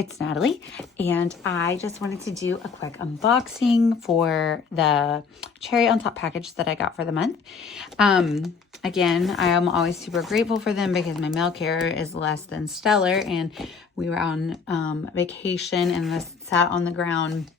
it's Natalie, and I just wanted to do a quick unboxing for the cherry on top package that I got for the month. Again, I am always super grateful for them because my mail carrier is less than stellar, and we were on vacation and this sat on the ground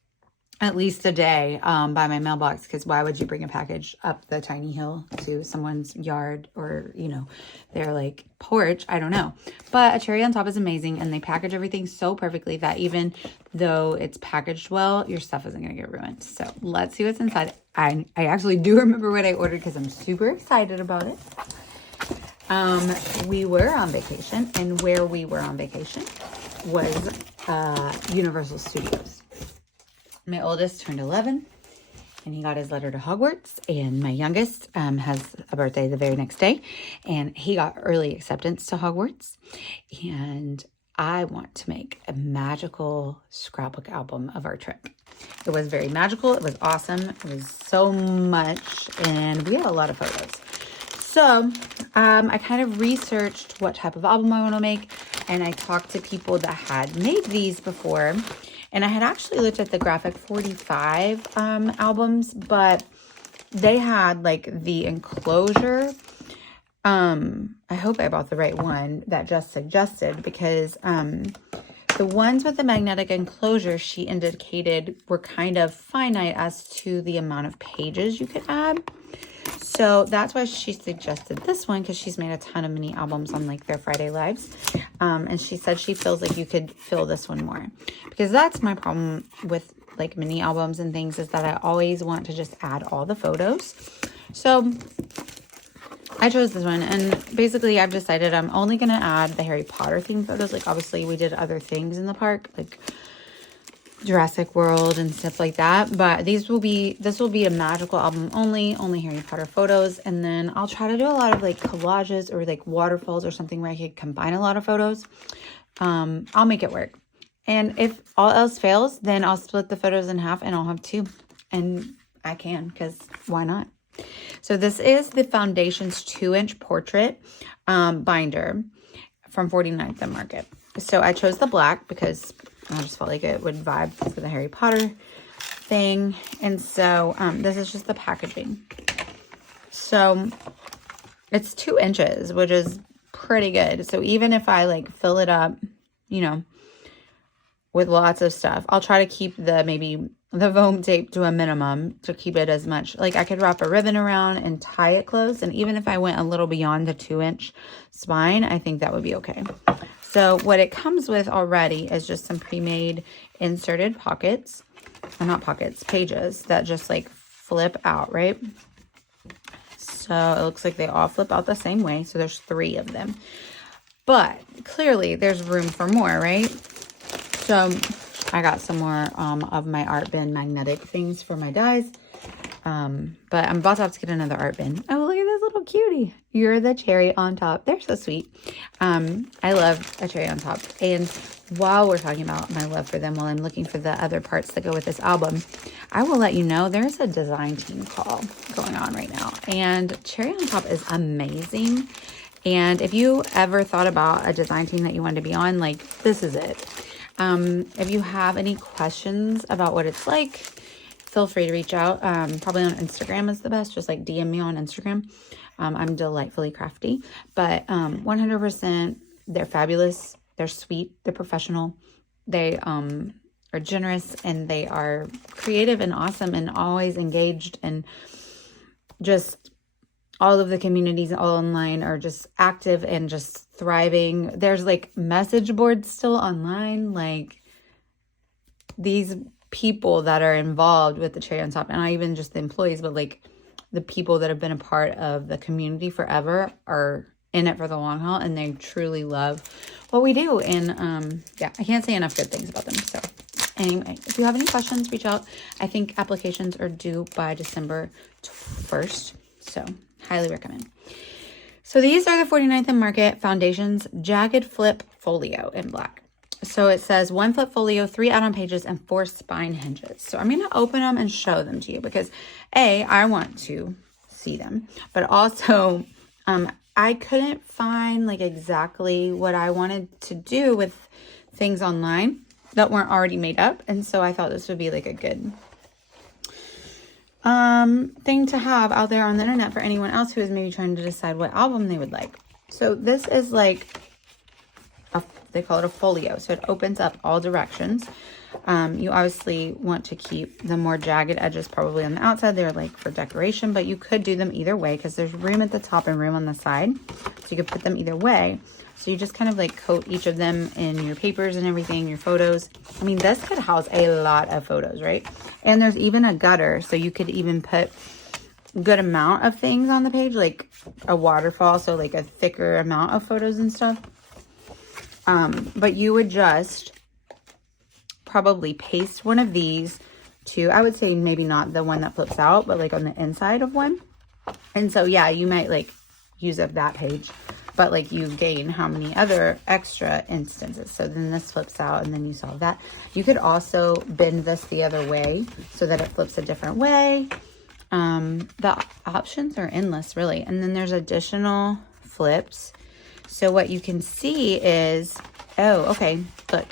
at least a day by my mailbox, because why would you bring a package up the tiny hill to someone's yard or, you know, their like porch? I don't know. But a cherry on top is amazing, and they package everything so perfectly that even though it's packaged well, your stuff isn't going to get ruined. So let's see what's inside. I actually do remember what I ordered because I'm super excited about it. We were on vacation, and where we were on vacation was Universal Studios. My oldest turned 11, and he got his letter to Hogwarts, and my youngest has a birthday the very next day, and he got early acceptance to Hogwarts. And I want to make a magical scrapbook album of our trip. It was very magical. It was awesome. It was so much, and we had a lot of photos. So I kind of researched what type of album I want to make, and I talked to people that had made these before. And I had actually looked at the Graphic 45 albums, but they had like the enclosure. I hope I bought the right one that Jess suggested, because the ones with the magnetic enclosure, she indicated, were kind of finite as to the amount of pages you could add. So that's why she suggested this one, because she's made a ton of mini albums on like their Friday lives. And she said she feels like you could fill this one more, because that's my problem with like mini albums and things, is that I always want to just add all the photos. So I chose this one, and basically I've decided I'm only going to add the Harry Potter themed photos. Like obviously we did other things in the park, like Jurassic World and stuff like that, but this will be a magical album only Harry Potter photos. And then I'll try to do a lot of like collages or like waterfalls or something where I could combine a lot of photos. I'll make it work. And if all else fails, then I'll split the photos in half and I'll have two, and I can, because why not? So this is the Foundations 2-inch portrait binder from 49th and Market. So I chose the black because I just felt like it would vibe for the Harry Potter thing. And so this is just the packaging. So it's 2 inches, which is pretty good. So even if I like fill it up, you know, with lots of stuff, I'll try to keep the foam tape to a minimum to keep it as much. Like I could wrap a ribbon around and tie it closed. And even if I went a little beyond the 2-inch spine, I think that would be okay. So what it comes with already is just some pre-made inserted pockets, or not pockets, pages that just like flip out, right? So it looks like they all flip out the same way. So there's 3 of them, but clearly there's room for more, right? So I got some more of my art bin magnetic things for my dies. But I'm about to have to get another art bin. Oh, look at this little cutie. You're the cherry on top. They're so sweet. I love a cherry on top. And while we're talking about my love for them, while I'm looking for the other parts that go with this album, I will let you know there's a design team call going on right now. And cherry on top is amazing. And if you ever thought about a design team that you wanted to be on, like this is it. If you have any questions about what it's like, feel free to reach out. Probably on Instagram is the best. Just like DM me on Instagram. I'm delightfully crafty, but 100%, they're fabulous. They're sweet. They're professional. They are generous, and they are creative and awesome and always engaged, and just all of the communities all online are just active and just thriving. There's like message boards still online, like these people that are involved with the cherry on top, and not even just the employees, but like the people that have been a part of the community forever are in it for the long haul, and they truly love what we do. And yeah, I can't say enough good things about them. So anyway, if you have any questions, reach out. I think applications are due by December 1st, so highly recommend. So these are the 49th and Market Foundations Jagged Flip Folio in black. So it says 1 flip folio, 3 add-on pages, and 4 spine hinges. So I'm going to open them and show them to you because A, I want to see them, but also I couldn't find like exactly what I wanted to do with things online. that weren't already made up. And so I thought this would be like a good thing to have out there on the internet for anyone else who is maybe trying to decide what album they would like. So this is like they call it a folio, so it opens up all directions. You obviously want to keep the more jagged edges probably on the outside. They're like for decoration, but you could do them either way because there's room at the top and room on the side, so you could put them either way. So you just kind of like coat each of them in your papers and everything, your photos. I mean, this could house a lot of photos, right? And there's even a gutter, so you could even put a good amount of things on the page, like a waterfall, so like a thicker amount of photos and stuff. But you would just probably paste one of these to, I would say maybe not the one that flips out, but like on the inside of one. And so, yeah, you might like use up that page, but like you gain how many other extra instances. So then this flips out and then you solve that. You could also bend this the other way so that it flips a different way. The options are endless, really. And then there's additional flips. So what you can see is, oh, okay, look,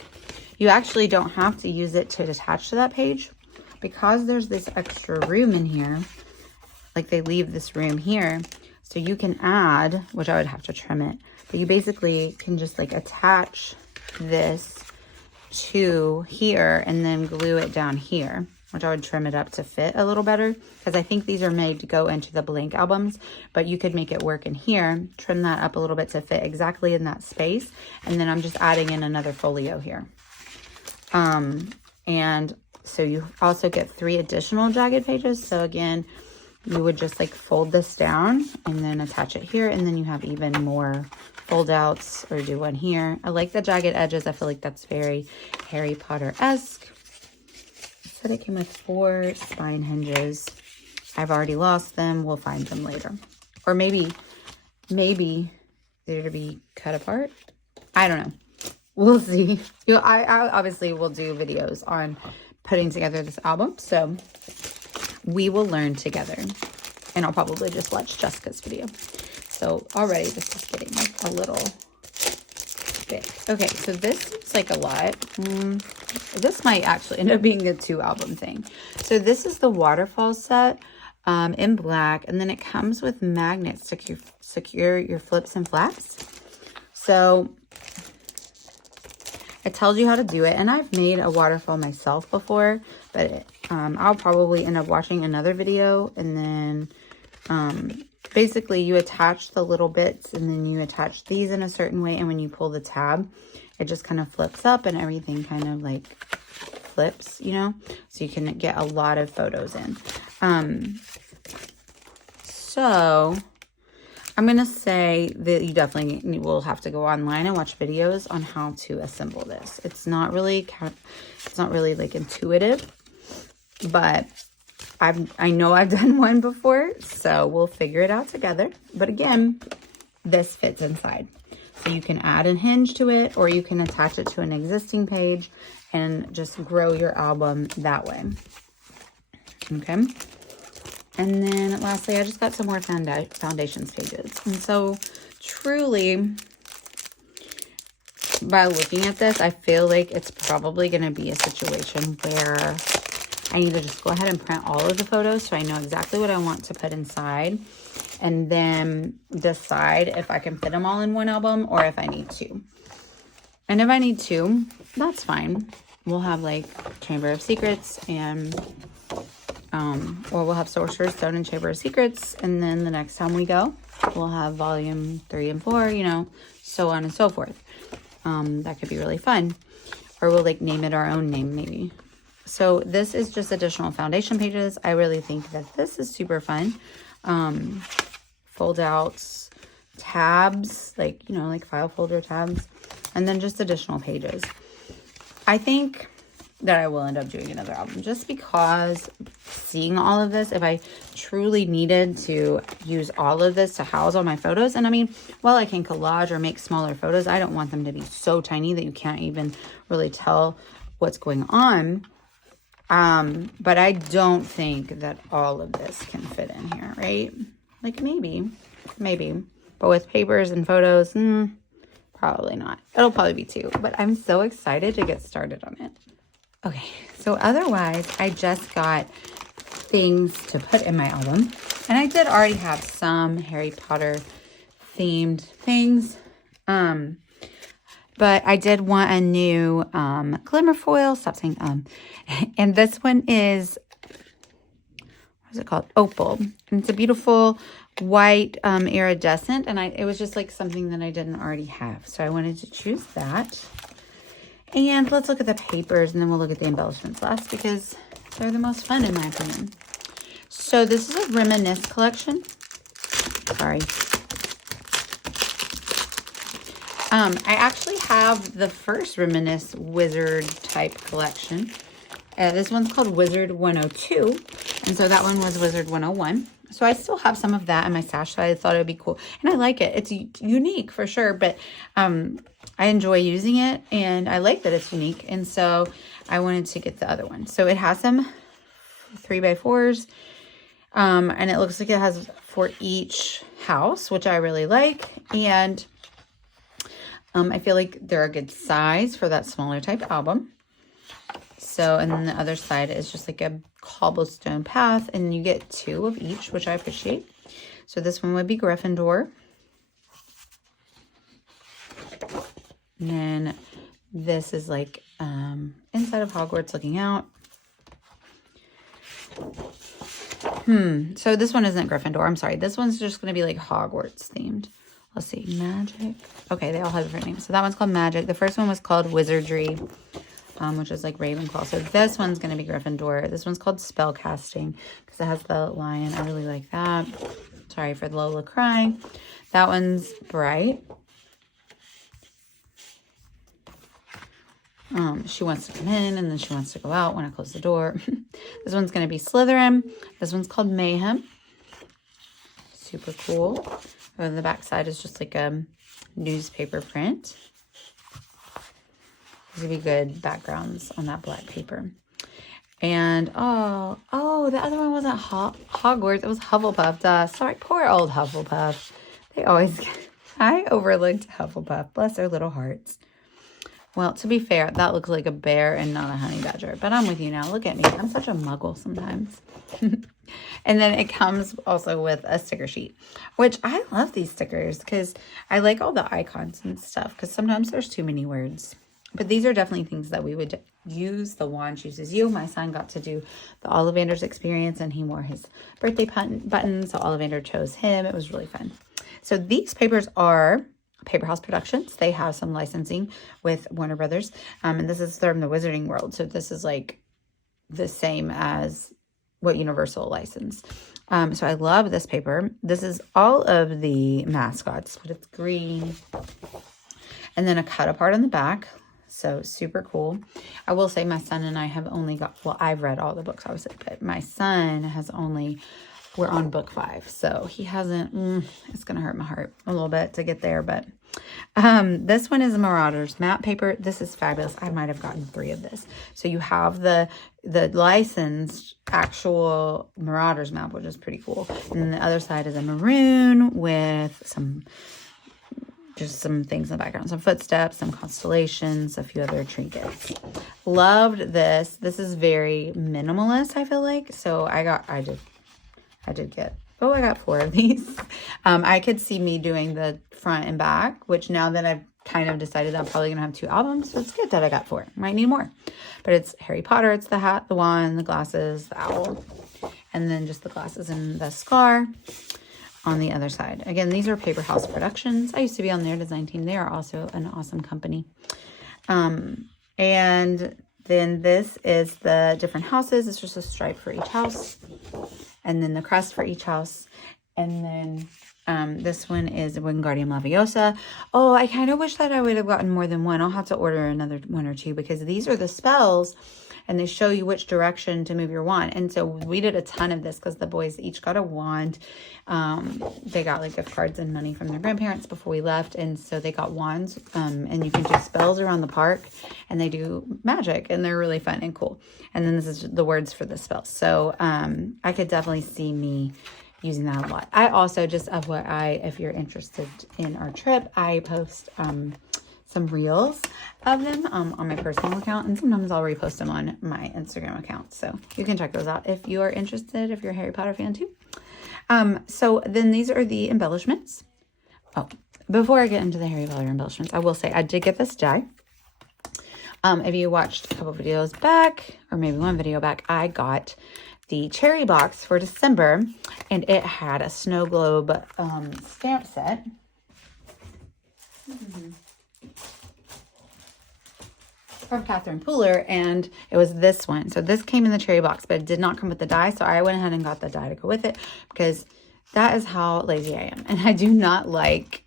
you actually don't have to use it to attach to that page because there's this extra room in here. Like they leave this room here. So you can add, which I would have to trim it, but you basically can just like attach this to here and then glue it down here, which I would trim it up to fit a little better because I think these are made to go into the blank albums, but you could make it work in here, trim that up a little bit to fit exactly in that space. And then I'm just adding in another folio here. And so you also get 3 additional jagged pages. So again, you would just like fold this down and then attach it here. And then you have even more fold outs, or do one here. I like the jagged edges. I feel like that's very Harry Potter-esque. It said it came with 4 spine hinges. I've already lost them. We'll find them later. Or maybe they're to be cut apart. I don't know. We'll see. I obviously will do videos on putting together this album. So we will learn together. And I'll probably just watch Jessica's video. So already this is getting a little big. Okay, so this seems like a lot. This might actually end up being a 2 album thing. So this is the waterfall set in black. And then it comes with magnets to secure your flips and flaps. So it tells you how to do it. And I've made a waterfall myself before, but I'll probably end up watching another video. And then basically you attach the little bits and then you attach these in a certain way. And when you pull the tab, it just kind of flips up and everything kind of like flips, you know, so you can get a lot of photos in. So I'm going to say that you definitely will have to go online and watch videos on how to assemble this. It's not really like intuitive, but I know I've done one before, so we'll figure it out together. But again, this fits inside. So you can add a hinge to it, or you can attach it to an existing page and just grow your album that way. Okay. And then lastly, I just got some more foundations pages. And so truly, by looking at this, I feel like it's probably going to be a situation where I need to just go ahead and print all of the photos so I know exactly what I want to put inside, and then decide if I can fit them all in one album or if I need 2. And if I need 2, that's fine. We'll have like Chamber of Secrets and or we'll have Sorcerer's Stone and Chamber of Secrets, and then the next time we go, we'll have volume 3 and 4, you know, so on and so forth. That could be really fun. Or we'll like name it our own name maybe. So this is just additional foundation pages. I really think that this is super fun. Fold outs, tabs, like, you know, like file folder tabs, and then just additional pages. I think that I will end up doing another album just because seeing all of this, if I truly needed to use all of this to house all my photos, and I mean, while I can collage or make smaller photos, I don't want them to be so tiny that you can't even really tell what's going on. But I don't think that all of this can fit in here, right? Like maybe, but with papers and photos, Probably not. It'll probably be 2, but I'm so excited to get started on it. Okay, so otherwise, I just got things to put in my album. And I did already have some Harry Potter themed things. But I did want a new glimmer foil. Stop saying And this one is, what is it called? Opal. And it's a beautiful white iridescent. And it was just like something that I didn't already have. So I wanted to choose that. And let's look at the papers, and then we'll look at the embellishments last, because they're the most fun in my opinion. So this is a Reminisce collection. Sorry. I actually have the first Reminisce Wizard type collection. This one's called Wizard 102. And so that one was Wizard 101. So I still have some of that in my stash, so I thought it would be cool. And I like it. It's unique for sure, but I enjoy using it, and I like that it's unique. And so I wanted to get the other one. So it has some 3x4s, and it looks like it has for each house, which I really like. And I feel like they're a good size for that smaller type album. So, and then the other side is just like a cobblestone path, and you get 2 of each, which I appreciate. So this one would be Gryffindor. And then this is like inside of Hogwarts looking out. So this one isn't Gryffindor. I'm sorry. This one's just going to be like Hogwarts themed. Let's see. Magic. Okay, they all have different names. So that one's called Magic. The first one was called Wizardry, which is like Ravenclaw. So this one's going to be Gryffindor. This one's called Spellcasting because it has the lion. I really like that. Sorry for Lola crying. That one's Bright. She wants to come in, and then she wants to go out when I close the door. This one's going to be Slytherin. This one's called Mayhem. Super cool. And the back side is just like a newspaper print. These would be good backgrounds on that black paper. And, oh, the other one wasn't Hogwarts. It was Hufflepuff. Sorry, poor old Hufflepuff. They always I overlooked Hufflepuff. Bless their little hearts. Well, to be fair, that looks like a bear and not a honey badger. But I'm with you now. Look at me. I'm such a muggle sometimes. And then it comes also with a sticker sheet, which I love these stickers because I like all the icons and stuff, because sometimes there's too many words. But these are definitely things that we would use. The Wand Chooses You. My son got to do the Ollivander's experience, and he wore his birthday button, so Ollivander chose him. It was really fun. So these papers are Paper House Productions. They have some licensing with Warner Brothers. And this is from the Wizarding World. So this is like the same as what Universal licensed. So I love this paper. This is all of the mascots, but it's green. And then a cut apart on the back. So super cool. I will say my son and I have only got, well, I've read all the books, obviously, but my son has only, we're on book 5. So he hasn't, it's going to hurt my heart a little bit to get there. But this one is a Marauders map paper. This is fabulous. I might have gotten 3 of this. So you have the licensed actual Marauders map, which is pretty cool. And then the other side is a maroon with just some things in the background, some footsteps, some constellations, a few other trinkets. Loved this. This is very minimalist, I feel like. So I got 4 of these. I could see me doing the front and back, which now that I've kind of decided I'm probably gonna have 2 albums, so it's good that I got 4. Might need more. But it's Harry Potter, it's the hat, the wand, the glasses, the owl, and then just the glasses and the scar on the other side. Again, these are Paper House Productions. I used to be on their design team. They are also an awesome company. And then this is the different houses. It's just a stripe for each house. And then the crest for each house. And then this one is Wingardium Leviosa. Oh, I kind of wish that I would have gotten more than one. I'll have to order another 1 or 2 because these are the spells and they show you which direction to move your wand. And so we did a ton of this because the boys each got a wand. They got like gift cards and money from their grandparents before we left. And so they got wands and you can do spells around the park and they do magic and they're really fun and cool. And then this is the words for the spells. So I could definitely see me using that a lot. I also just, if you're interested in our trip, I post some reels of them on my personal account, and sometimes I'll repost them on my Instagram account. So you can check those out if you are interested, if you're a Harry Potter fan too. So then these are the embellishments. Oh, before I get into the Harry Potter embellishments, I will say I did get this die. If you watched a couple videos back, or maybe one video back, I got the cherry box for December, and it had a snow globe stamp set. From Catherine Pooler, and it was this one. So this came in the cherry box, but it did not come with the die. So I went ahead and got the die to go with it, because that is how lazy I am. And I do not like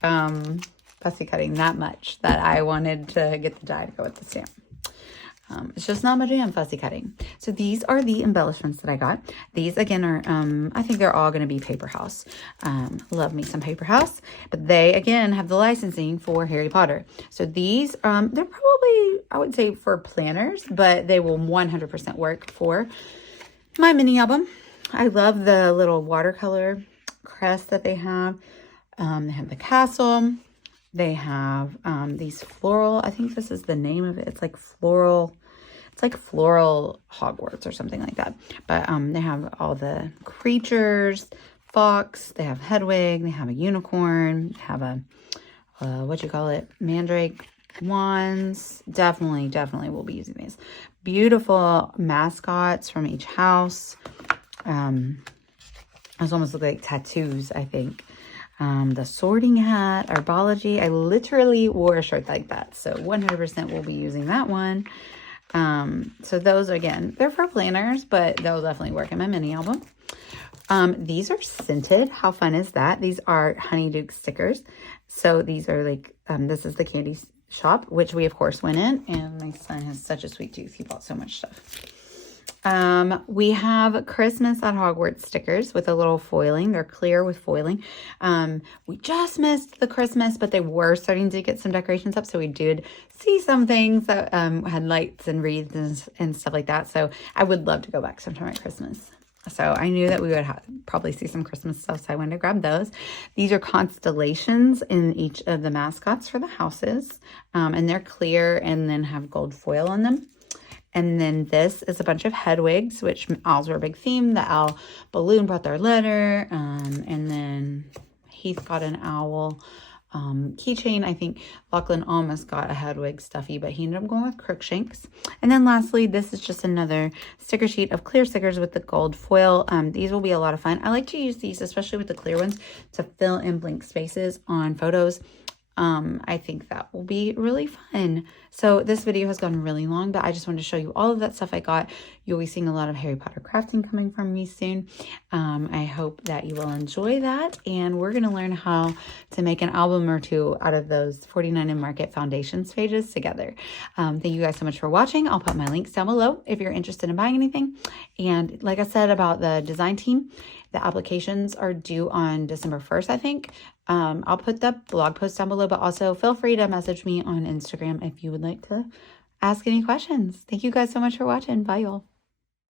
fussy cutting that much that I wanted to get the die to go with the stamp. It's just not my jam, fussy cutting. So these are the embellishments that I got. These again are, I think they're all going to be Paper House. Love me some Paper House. But they, again, have the licensing for Harry Potter. So these, they're probably, I would say, for planners, but they will 100% work for my mini album. I love the little watercolor crest that they have. They have the castle. They have these floral, I think this is the name of it. It's like floral Hogwarts or something like that. But they have all the creatures, fox, they have Hedwig, they have a unicorn, they have a, mandrake wands. Definitely will be using these. Beautiful mascots from each house. Those almost look like tattoos, I think. The sorting hat, Herbology. I literally wore a shirt like that. So 100% will be using that one. So those, again, they're for planners, but they'll definitely work in my mini album. These are scented. How fun is that? These are Honeydew stickers. So these are like, this is the candy shop, which we of course went in, and my son has such a sweet tooth. He bought so much stuff. We have Christmas at Hogwarts stickers with a little foiling. They're clear with foiling. We just missed the Christmas, but they were starting to get some decorations up. So we did see some things that had lights and wreaths and stuff like that. So I would love to go back sometime at Christmas. So I knew that we would probably see some Christmas stuff, so I wanted to grab those. These are constellations in each of the mascots for the houses. And they're clear and then have gold foil on them. And then this is a bunch of Hedwigs, which owls were a big theme. The owl balloon brought their letter. And then Heath got an owl keychain. I think Lachlan almost got a Hedwig stuffy, but he ended up going with Crookshanks. And then lastly, this is just another sticker sheet of clear stickers with the gold foil. These will be a lot of fun. I like to use these, especially with the clear ones, to fill in blank spaces on photos. I think that will be really fun. So this video has gone really long, but I just wanted to show you all of that stuff I got. You'll be seeing a lot of Harry Potter crafting coming from me soon. I hope that you will enjoy that. And we're going to learn how to make an album or two out of those 49 and Market foundations pages together. Thank you guys so much for watching. I'll put my links down below if you're interested in buying anything. And like I said about the design team, the applications are due on December 1st, I think. I'll put the blog post down below, but also feel free to message me on Instagram if you would like to ask any questions. Thank you guys so much for watching. Bye, y'all.